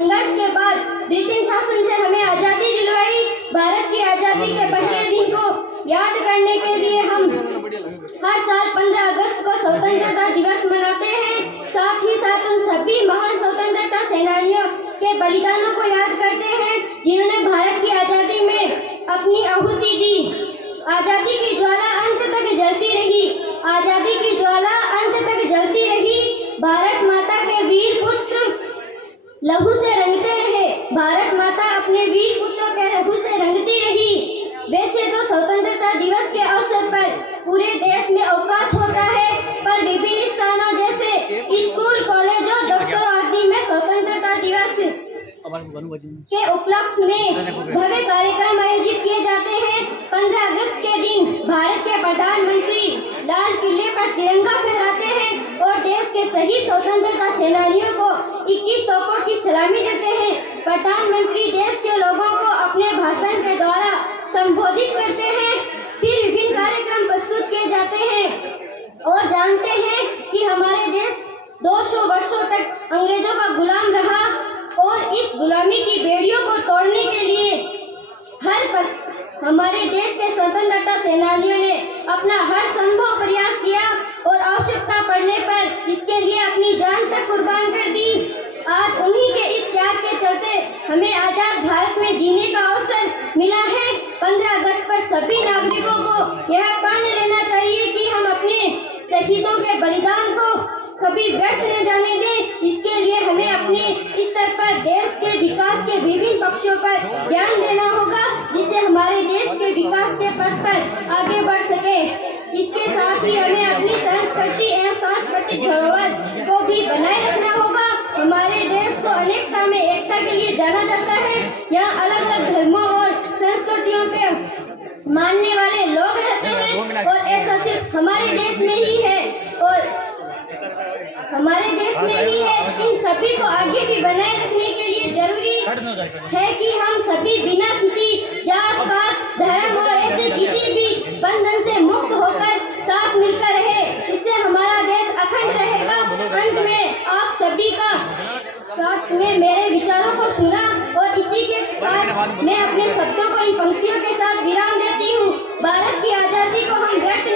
संघर्ष के बाद ब्रिटिश शासन से हमें आजादी दिलवाई। भारत की आजादी के पहले दिन को याद करने के लिए हम हर साल 15 अगस्त को स्वतंत्रता दिवस मनाते हैं। साथ ही साथ उन सभी महान स्वतंत्रता सेनानियों के बलिदानों को याद करते हैं जिन्होंने भारत की आजादी में अपनी आहुति दी। आजादी की ज्वाला अंत तक जलती रही। आजादी की ज्वाला अंत तक जलती रही। भारत माता के वीर पुत्र लहू से रंगते रहे। भारत माता अपने वीर पुत्रों के लहू से रंगती रही। वैसे तो स्वतंत्रता दिवस के अवसर पर पूरे देश में अवकाश होता है, पर विभिन्न स्थानों जैसे स्कूल, कॉलेजों, दफ्तरों आदि में स्वतंत्रता दिवस के उपलक्ष्य में भव्य कार्यक्रम आयोजित किए जाते हैं। 15 अगस्त के दिन भारत के प्रधानमंत्री लाल किले पर तिरंगा फहराते हैं और देश के सही स्वतंत्रता सेनानियों को 21 तोपों की सलामी देते हैं। प्रधानमंत्री देश के लोगों को अपने भाषण के द्वारा संबोधित करते हैं। फिर विभिन्न कार्यक्रम प्रस्तुत किए जाते हैं और जानते हैं कि हमारे देश 200 वर्षों तक अंग्रेजों का गुलाम रहा और इस गुलामी की बेड़ियों को तोड़ने के लिए हमारे देश के स्वतंत्रता सेनानियों ने अपना हर संभव प्रयास किया और आवश्यकता पड़ने पर इसके लिए अपनी जान तक कुर्बान कर दी। आज उन्हीं के इस त्याग के चलते हमें आजाद भारत में जीने का अवसर मिला है। 15 अगस्त पर सभी नागरिकों को यह प्रण लेना चाहिए कि हम अपने शहीदों के बलिदान को कभी व्यर्थ न जाने दें। इसके लिए हमें अपने स्तर पर देश के विकास के विभिन्न पक्षों पर ध्यान देना होगा, जिससे हमारे देश के विकास के पथ पर आगे बढ़ सके। इसके साथ ही हमें अपनी संस्कृति एवं सांस्कृतिक धरोहर को भी बनाए रखना होगा। हमारे देश को अनेकता में एकता के लिए जाना जाता है। यहाँ अलग अलग धर्मों और संस्कृतियों के मानने वाले लोग रहते हैं और ऐसा सिर्फ हमारे देश में ही है हमारे देश में ही है। इन सभी को आगे भी बनाए रखने के लिए जरूरी है कि हम सभी बिना किसी जात पात, धर्म और ऐसे किसी भी बंधन से मुक्त होकर साथ मिलकर रहे। इससे हमारा देश अखंड रहेगा। अंत में आप सभी का साथ में मेरे विचारों को सुना और इसी के साथ मैं अपने शब्दों को इन पंक्तियों के साथ विराम देती हूँ। भारत की आजादी को हम व्यक्त